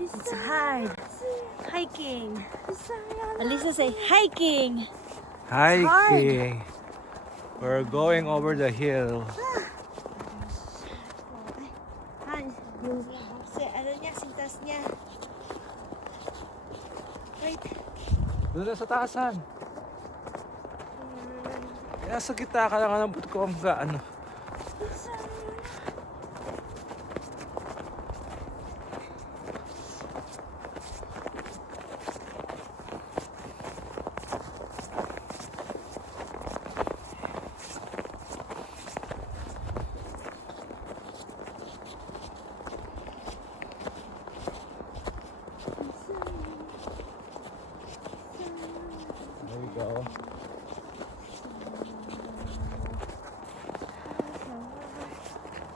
It's hard. Hiking. Alisa say hiking. Hiking. We're going over the hill. Yung ano niya, sintas niya. Wait. Doon na sa taasan. Kaya sa gitna ka lang ng butkong sa ano.